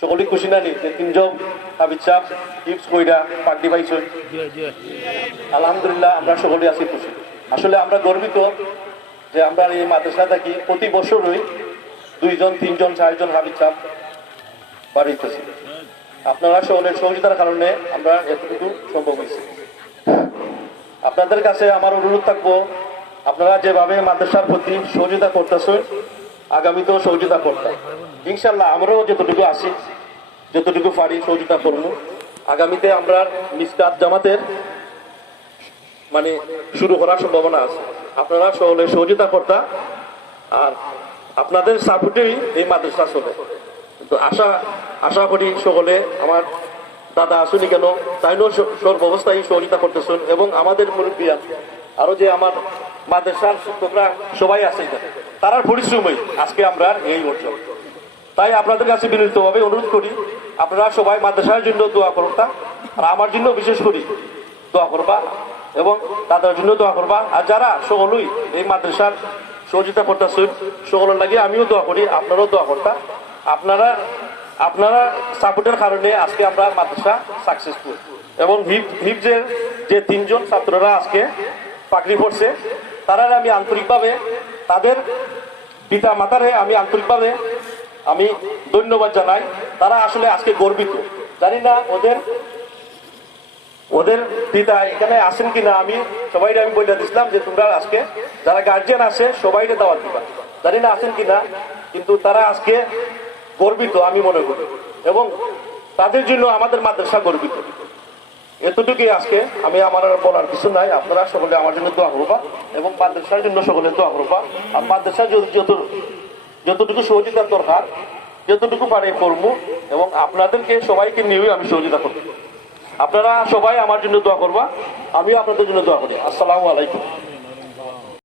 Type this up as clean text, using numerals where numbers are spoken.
সকলে খুশি না নি যে তিনজন হাবিজ সাহেব টিপস কইরা পার্টি পাইছে। আলহামদুলিল্লাহ আমরা সকলে আছি খুশি। আসলে আমরা গর্বিত যে আমরা এই মাদ্রাসা থাকি প্রতি বছরই 2 জন 3 জন 4 জন হাবিজ সাহেব বাড়িতেছি। আপনারা সকলের সহযোগিতার কারণে আমরা এতটুকু সম্ভব হয়েছে। আপনাদের কাছে আমার অনুরোধ থাকবো, আপনারা যেভাবে মাদ্রাসার প্রতি সহযোগিতা করতেছেন আগামীতেও সহযোগিতা করতাম। ইনশাল্লাহ আমরাও যতটুকু আসি যতটুকু পারি সহযোগিতা করবো। আগামীতে আমরা মিসকাত জামাতের মানে শুরু করার সম্ভাবনা আছে। আপনারা সকলে সহযোগিতা করতা আর আপনাদের সাপোর্টেই এই মাদ্রাসা চলে। তো আশা করি সকলে আমার দাদা আসুনি কেন তাইও সর্বাবস্থায় সহযোগিতা করতেছেন এবং আমাদের মুরব্বিয়া আরো যে আমার মাদ্রাসার শিক্ষকরা সবাই আছে তারার পরিশ্রমই আজকে আমরা এই অর্জন। তাই আপনাদের কাছে বিনীতভাবে অনুরোধ করি আপনারা সবাই মাদ্রাসার জন্য দোয়া করবা আর আমার জন্য বিশেষ করি দোয়া করবা এবং তাদের জন্য দোয়া করবা। আর যারা সকলেই এই মাদ্রাসার সহযোগিতা করতেছেন সকলের লাগে আমিও দোয়া করি, আপনারাও দোয়া করতা। আপনারা সাপোর্টের কারণে আজকে আমরা মাদ্রাসা সাকসেসফুল এবং হিফজের যে 3 জন ছাত্ররা আজকে পাকড়ি পড়ছে তারা আমি আন্তরিকভাবে তাদের পিতা মাতারে আমি আন্তরিকভাবে আমি ধন্যবাদ জানাই। তারা আসলে আজকে গর্বিত। জানি না ওদের পিতা এখানে আসেন কিনা, আমি সবাইকে আমি বলে দিচ্ছিলাম যে তোমরা আজকে যারা গার্জিয়ান আছে সবাইকে দাওয়াত দিবা। জানি না আসেন কিনা, কিন্তু তারা আজকে গর্বিত আমি মনে করি এবং তাদের জন্য আমাদের মাদ্রাসা গর্বিত। এতটুকুই আজকে আমি আমার আর বলার কিছু নাই। আপনারা সকলে আমার জন্য দোয়া করবা এবং মাদ্রাসার জন্য সকলে দোয়া করবা। আর মাদ্রাসা যতটুকু সহযোগিতার দরকার যতটুকু পারে করবো এবং আপনাদেরকে সবাইকে নিয়েই আমি সহযোগিতা করবো। আপনারা সবাই আমার জন্য দোয়া করবা, আমিও আপনাদের জন্য দোয়া করি। আসসালামু আলাইকুম।